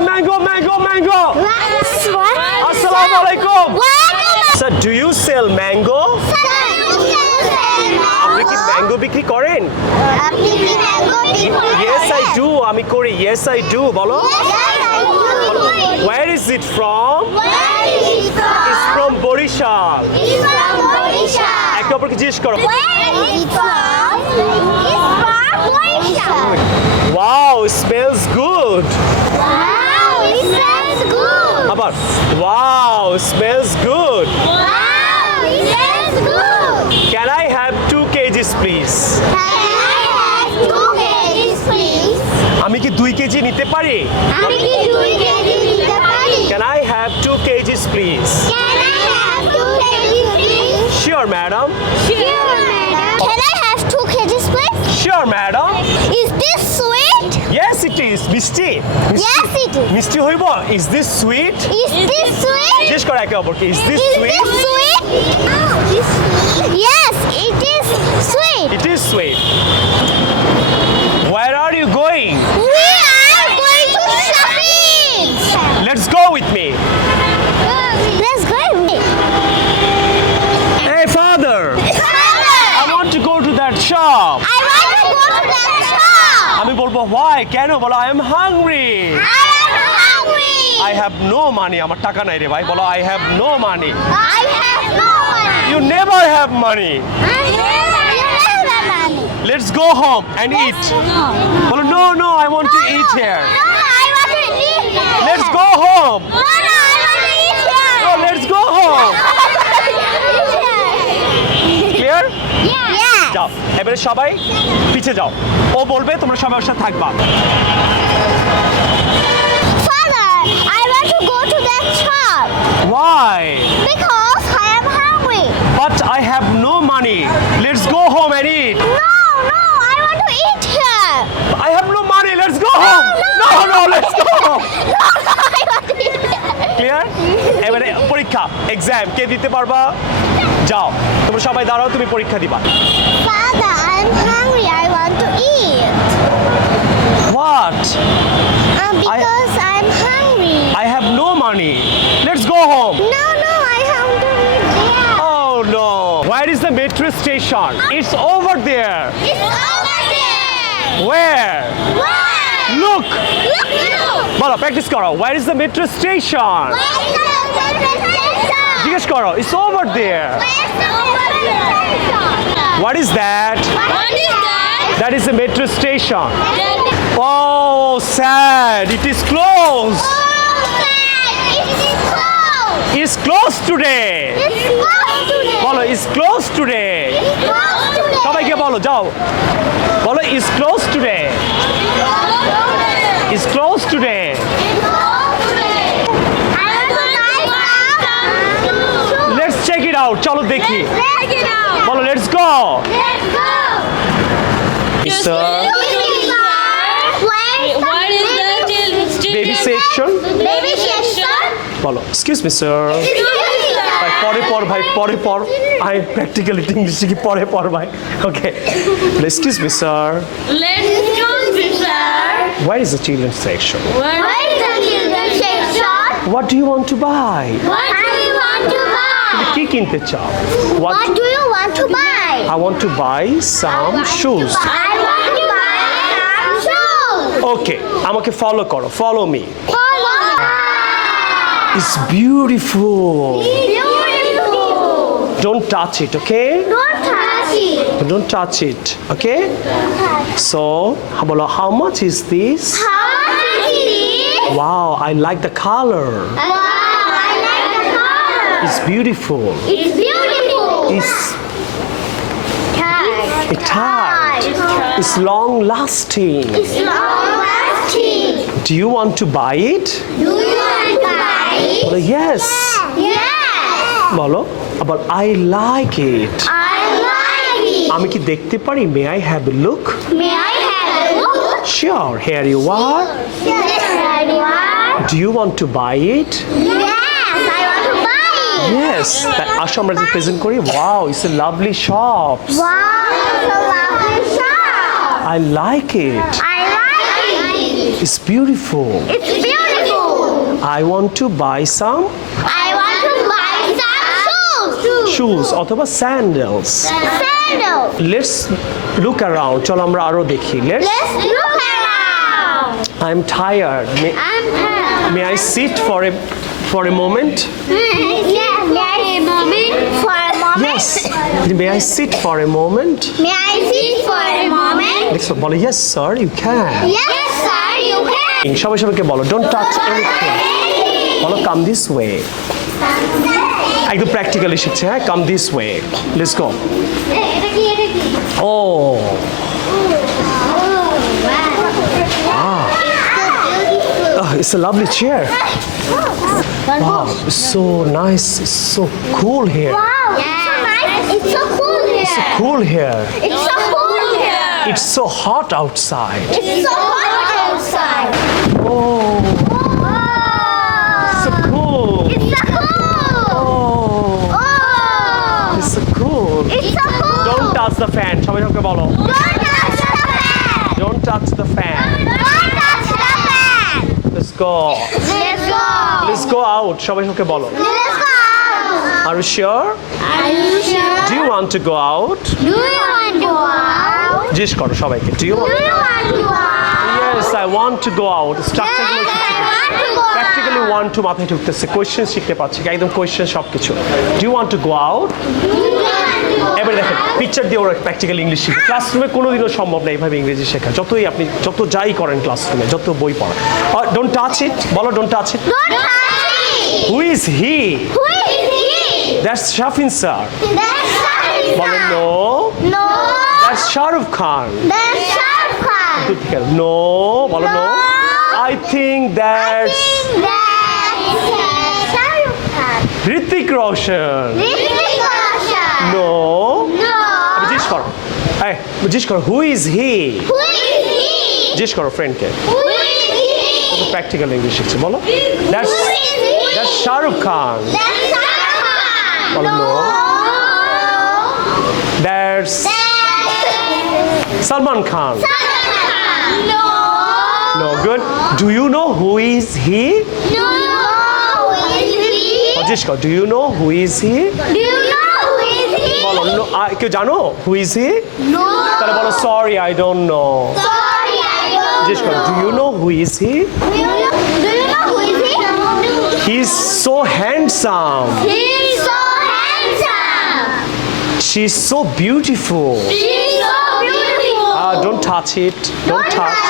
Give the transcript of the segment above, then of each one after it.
boy, mango. Assalamu alaikum. Sir, do you sell mango? আপনি কি mango বিক্রি করেন? Yes, I do. আমি করি. Yes, I do. বলো. Where is it from? It's from Borishal. একে অপরকে জিজ্ঞেস করো. Wow, it smells good. আবার wow, it smells good. Can I have 2 kgs please? আমি কি 2 কেজি নিতে পারি? Can I have 2 kgs please? Sure, madam. Can I have 2 kgs please? Sure, madam. Is this sweet? Yes, it is. মিষ্টি? Yes, it is. মিষ্টি হইব? Is this sweet? Is this sweet? জিজ্ঞেস করো একে অপরকে. Is this Is sweet? this sweet? Yes, it is sweet. It is sweet. Where are you going? We are going to shopping. Let's go with me. Let's go. Hey, father. I want to go to that shop. I want to go to that shop. আমি বলবো why? কেন? বলো I am hungry. I am hungry. I have no money. আমার টাকা নাই রে ভাই. বলো I have no money. I have no money. You never have money. I never have money. Let's go home and eat. বলো no, I want to eat here. No, I want to eat here. Let's go home. No, I want to eat here. No, let's go home. Clear? Yeah. যাও এবারে সবাই পিছে যাও ও বলবে তোমরা সবাই ওর সাথে থাকবা Father, I want to go to that shop Why? because I am hungry. But I have no money. Let's go home and eat. No, I want to eat here. I have no money. Let's go home. No, let's go home. No, I want to eat here. Clear? এবারে পরীক্ষা exam কে দিতে পারবা যাও তোমরা সবাই দাঁড়াও তুমি পরীক্ষা দিবা Father, I'm hungry. I want to eat. What? Because I'm hungry. I have no money. Let's go home. No, I have to eat there. Oh no. Where is the metro station? It's over there. It's over there. Where? Where? Look. Look. বলো practice করো Where is the metro station? Where is the metro station? জিজ্ঞেস করো It's over there. Where's the metro station? What is that? What is that? That is the metro station. Oh, sad. It is closed. It's closed today. বলো It's closed today. সবাইকে বলো যাও বলো It's closed today. It's closed today. Let's check it out. চলো দেখি বলো Let's go. Sir, What is the baby section. baby section? বলো Excuse me, sir. ভাই পরে পর I practically English কি পরে ভাই Okay. Excuse me, sir. Let's go, sir. Where is the children's section? Where is the children section? What do you want to buy? What do you want to buy? কি কিনতে চাও? What do you want to buy? I want to buy some shoes. I want to buy some shoes. Okay, আমাকে follow করো. Follow me. Follow. It's beautiful. Beautiful. Don't touch it, okay? Don't touch it. Don't touch it, okay? So, বলো how much is this? How much is it? Wow, I like the color. Wow, I like the color. It's beautiful. It's beautiful. It's tight. It's long lasting. It's long lasting. Do you want to buy it? Do you want to buy it? বলো yes. Yes. বলো আবার I like it. I like it. আমি কি দেখতে পারি? May I have a look? May I have a look? Sure, here you are. Here you are. Do you want to buy it? Yes, I want to buy it. Yes. আসো আমরা present করি. Wow, it's a lovely shop. Wow, it's a lovely shop. I like it. I like it. It's beautiful. It's beautiful. I want to buy some I want to buy some shoes. shoes অথবা sandals. Sandals. Let's look around. চলো আমরা আরো দেখি. Let's look around. I'm tired. I'm tired. May I sit for a moment? Yes, may I moment for a moment? Yes. May I sit for a moment? May I sit for a moment? Next বলো yes sir you can. Yes, sir, you can. সবাই সবাইকে বলো don't touch anything. বলো come this way. একদম practically শিখছে হ্যাঁ come this way. Let's go. এটা কি? Oh. Oh, it's a lovely chair. Wow, it's so nice. It's so cool here. Wow, it's so nice. It's so cool here. So cool here. It's so cool here. It's so hot outside. It's so hot outside. Oh, so cool. It's so cool. Oh, Oh, it's so cool. it's so cool. Don't touch the fan. সবাই সবাইকে বলো Don't touch the fan. don't touch the fan. Don't touch the fan. Let's go. Let's go. Let's go out. সবাই সবাইকে বলো Let's go. Are you sure? Are you sure? Do you want to go out? Do you want to go out? জিজ্ঞেস করো সবাইকে Do you Do want? you want to go out? Yes, I want to go out. Structure Yes, I want to go out. Practically one two মাথায় ঢুকতেছে question শিখতে পারছি একদম question সব কিছু do you want to go out এবারে দেখেন picture দিয়ে ওরা প্র্যাকটিক্যাল ইংলিশ শিখে ক্লাসরুমে কোনোদিনও সম্ভব না এইভাবে ইংরেজি শেখা যতই আপনি যত যাই করেন ক্লাসরুমে যত বই পড়া ডোন্ট টাচ ইট বলো don't touch it Don't touch it. Who is he Who is he? That's Shafin sir That's Shah বলো no No. That's Shahrukh Khan That's Shah Khan. No বলো no I think that's That's Shah Khan. Hrithik Roshan Hrithik Roshan. No No. জিজ্ঞেস করো এই জিজ্ঞেস করো who is he Who is he? জিজ্ঞেস করো ফ্রেন্ডকে Who is he? Practical English শিখছে বলো that's Who is he? That's Shahrukh Khan That's Shah Khan. বলো no that's Salman Khan No. No good do you know who is he No. Who is he? জিজ্ঞেস করো do you know who is he Do you know who is he? বলো no, কেউ জানো হু is he No. তাহলে বলো sorry I don't know Sorry, I don't জিজ্ঞেস করো do you know who is he Do you know who is he? He is so handsome He's so handsome. She is so beautiful She's so beautiful. Don't touch it. Don't touch.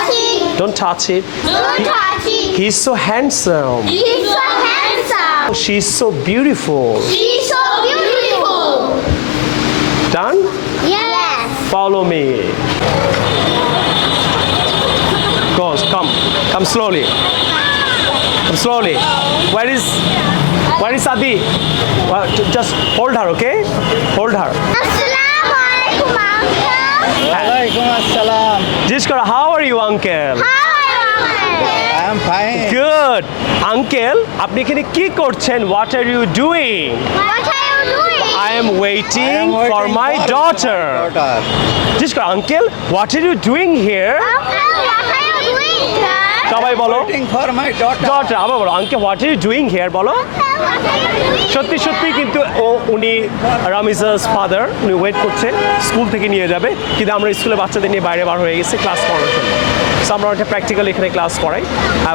Don't touch it. Don't touch it. He's so handsome. He's so handsome. She's so beautiful. She's so beautiful. Done? Yes. Follow me. Go, come slowly. Come slowly. Where is Adi? Just hold her, okay? Hold her. Assalamualaikum, uncle. Walaikum assalam. Just how are you, uncle? How are you? I am fine. Good. Uncle, আপনি এখানে কি করছেন? What are you doing? What are you doing? I am waiting, I am waiting for my daughter. Just uncle, what are you doing here? Uncle, what are you doing, sir? সবাই বলো Waiting for my daughter. daughter আবার বলো uncle what are you doing here বলো Uncle, what are you doing? সত্যি সত্যি কিন্তু উনি রামিজাস father উনি ওয়েট করছে স্কুল থেকে নিয়ে যাবে কিন্তু আমরা স্কুলে বাচ্চাদের নিয়ে বাইরে বার হয়ে গেছি ক্লাস করার জন্য সো আমরা একটা প্র্যাকটিক্যাল এখানে ক্লাস করাই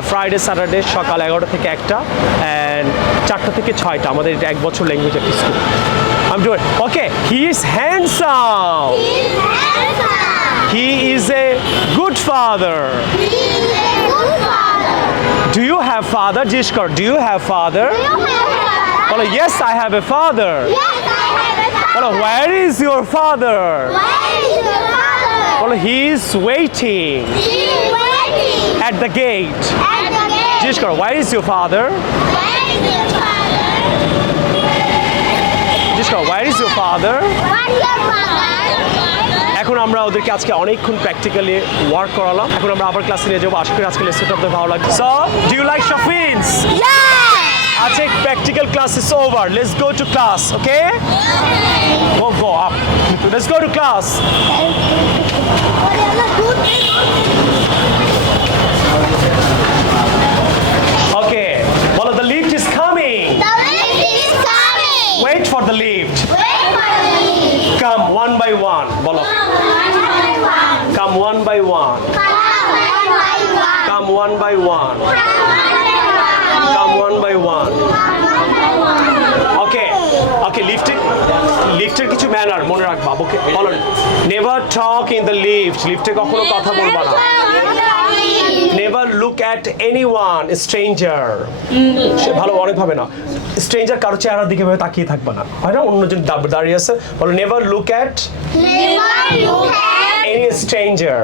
ফ্রাইডে স্যাটারডে সকাল 11টা থেকে 1টা অ্যান্ড 4টা থেকে 6টা আমাদের এটা 1 বছর ল্যাঙ্গুয়েজ একটা school I'm doing okay. He is handsome. He's handsome. He is a good father. He's a good father. Do you have father? Jishkar, do you have father? Do you have a father? Well, yes, I have a father. Yes, I have a father. Well, where is your father? Where is your father? Well, he is waiting He's waiting at the gate. at the gate. Jishkar, where is your father? Where is your father? Jishkar, where is your father? Where's your father? এখন আমরা ওদেরকে আজকে অনেকক্ষণ practically work করালাম এখন আমরা আবার ক্লাসে নিয়ে যাবো আজকে আজকে লেসনটা আপনাদের ভালো লাগবে so do you like Shafin's Yes! আজকে practical class is over let's go to class okay go up let's go to class okay বলো by one. Come one by one. Come one by one. Okay, লিফটের কিছু manner মনে রাখবা। Okay, বলো। Never talk in the lift. লিফটে কখনো কথা বলবা না। Never look at anyone stranger. সে ভালো অনেক হবে না। স্ট্রেঞ্জার কারো চেহারার দিকে ভাবে তাকিয়ে থাকবা না, হয় না? অন্যজন দাঁড়িয়ে আছে, বলো never look at any stranger.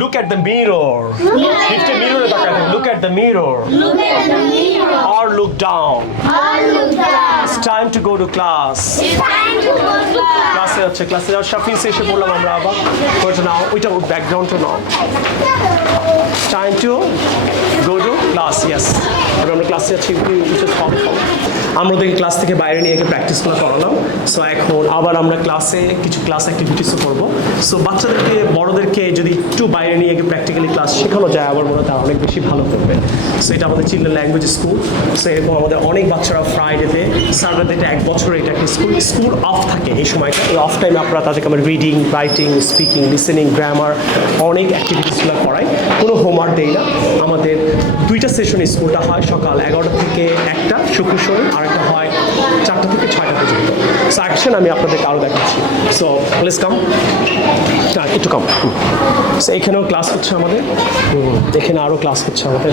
Look at the mirror. Lift a mirror. Look at the mirror. Or look down. It's time to go to class. Class যাও। শাফিন এসে বললাম আমরা আবার ওইটা নাও, ওইটা ব্যাকগ্রাউন্ডটা নাও। Time to go to class. Yes. আমরা ক্লাসে যাচ্ছি। আমরা ওদেরকে ক্লাস থেকে বাইরে নিয়ে গিয়ে প্র্যাকটিসগুলো করালাম। সো এখন আবার আমরা কিছু ক্লাস অ্যাক্টিভিটিসও করবো। সো বাচ্চাদেরকে বড়দেরকে যদি একটু বাইরে নিয়ে গিয়ে প্র্যাকটিক্যালি ক্লাস শেখানো যায়, আমার মনে হয় তারা অনেক বেশি ভালো করবে। সো এটা আমাদের চিলড্রেন ল্যাঙ্গুয়েজ স্কুল। সো এরকম আমাদের অনেক বাচ্চারা ফ্রাইডেতে, স্যাটারডেতে 1 বছরে এটা একটা স্কুল অফ থাকে এই সময়টা। এই অফ টাইমে আপনারা তাদেরকে আমরা reading, writing, speaking, listening, grammar অনেক অ্যাক্টিভিটিসগুলো করাই। কোনো হোমওয়ার্ক দেই না। আমাদের 2টা সেশনে স্কুলটা হয়, সকাল 11টা থেকে 1টা শুক্র শনি, আরেকটা হয় 4টা থেকে 6টা পর্যন্ত। সো অ্যাকশন আমি আপনাদেরকে আরও দেখাচ্ছি। সো প্লিজ কাম, একটু কাম। সো এখানেও ক্লাস হচ্ছে আমাদের, এখানে আরও ক্লাস হচ্ছে আমাদের।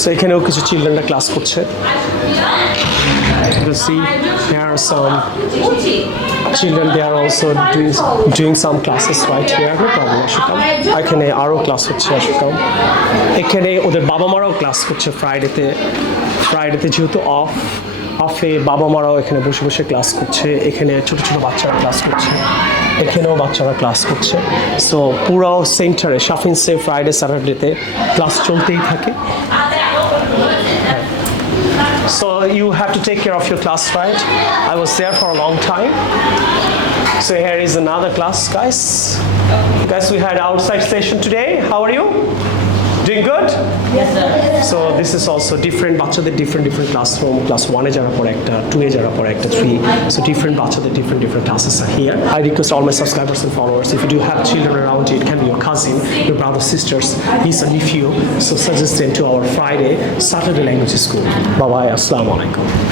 সো এখানেও কিছু চিলড্রেনরা ক্লাস করছে। You see, there are some children. They are also doing some classes right here. No problem. I should come. এখানে আরও ক্লাস হচ্ছে। I should come. এখানে ওদের বাবা মারাও ক্লাস করছে ফ্রাইডেতে যেহেতু অফে বাবা মারাও এখানে বসে বসে ক্লাস করছে। এখানে ছোট ছোট বাচ্চারা ক্লাস করছে, এখানেও বাচ্চারা ক্লাস করছে। সো পুরো সেন্টারে শাফিনসে ফ্রাইডে স্যাটারডেতে ক্লাস চলতেই থাকে। So you have to take care of your class, right? I was there for a long time. So here is another class, guys. Guys, we had outside session today. How are you? Doing good? Yes, sir. So this is also different বাচ্চাদের different classroom. Class 1 যারা পড়ে একটা, 2 যারা পড়ে একটা, 3. So different বাচ্চাদের different classes are here. I request all my subscribers and followers, if you do have children around you, it can be your cousin, your brother, sisters, niece or nephew. So suggest them to our Friday, Saturday language school. Bye bye. Assalamu alaikum.